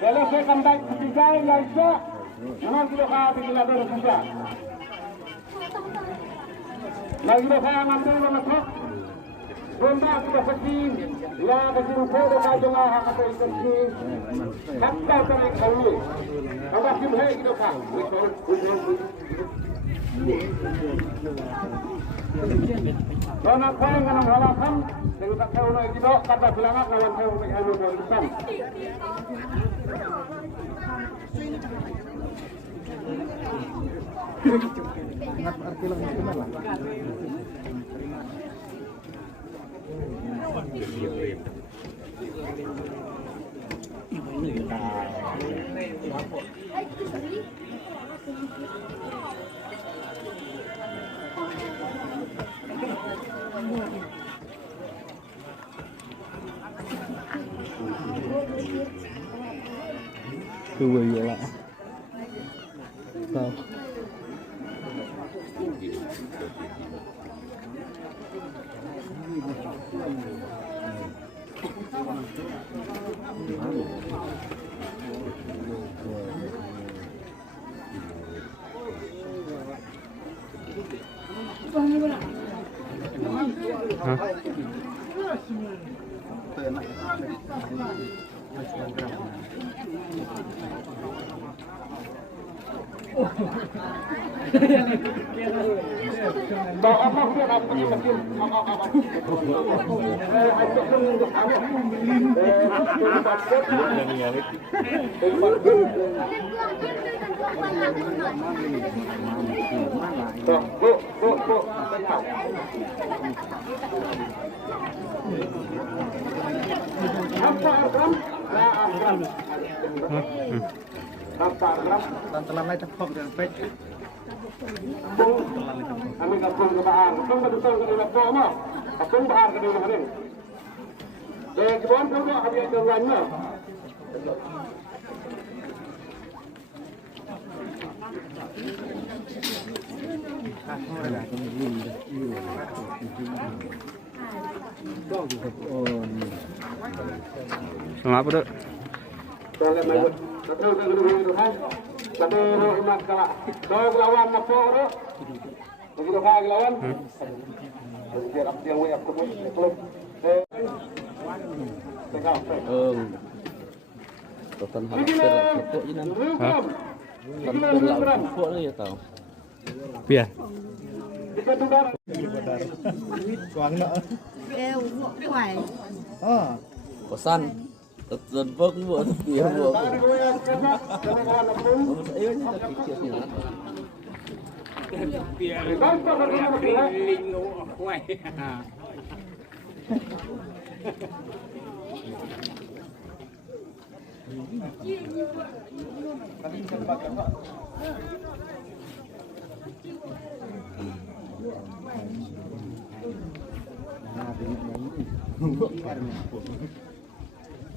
Kalau saya kembali ketiga yang sah, memang kita kata kita berkuasa. Lagi kita ngambil mengetok, benda kita sekin, ya kesini saya kajengah kata itu kata tarik kau, apa sih boleh kita kan? Karena kau yang menghalalkan, dari tak tahu lagi kita kata bilangan lawan saya untuk ilmu dan Islam. Cứ quỳ vậy lại sao Telan lai tak pom dan pek. Kami gabung ke bahar, gabung betul ke dalam koma, gabung bahar ke dalam hari. Jadi tuan tuan ada jalannya. Sama apa tuh? Boleh maju. Betul betul kan. Tapi imat kala. Dog lawan apa ro? Begitu kah lawan? Biar aku dia way aku klub. Totan hampir foto ini. Hampir foto ya tahu. Biar. Quảng nợ. Đều quẩy. Pesan dan pok buat dia buat. Ayo ni tak kicirnya.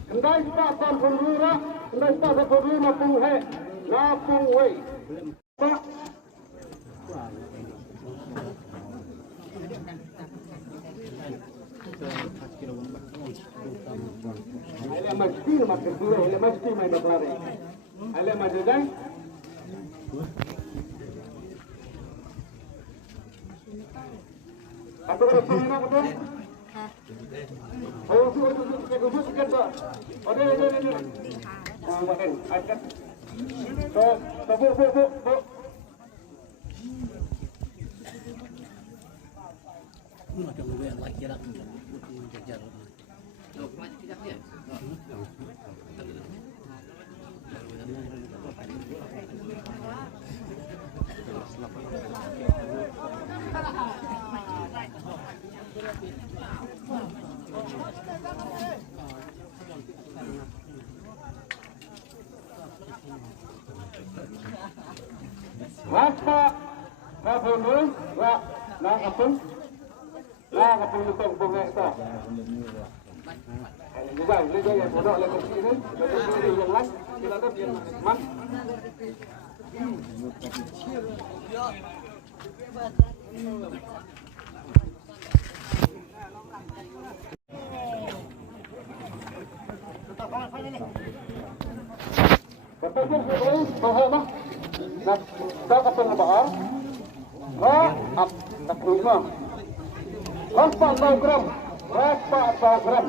Kendai statan penduduk, kendai statan penduduk napung hai, napung wei. Pak. Ada mesti nak kedua, ada mesti main berlari. Ada macam dah. Apa yang sini nak betul? Oh, itu sikit dah. Ada. Oh, makan. Akan. So, bu. Macam gue yang lagi lah, jajar. Apa? Apa dulu? Nak apa? Lah apa yang tu bunga tu? Juga yang bodoh lagi sini, lagi yang lain, kita ada yang mak. Betul betul, faham? Nak tak apa bahar? Tak terima. Berapa gram?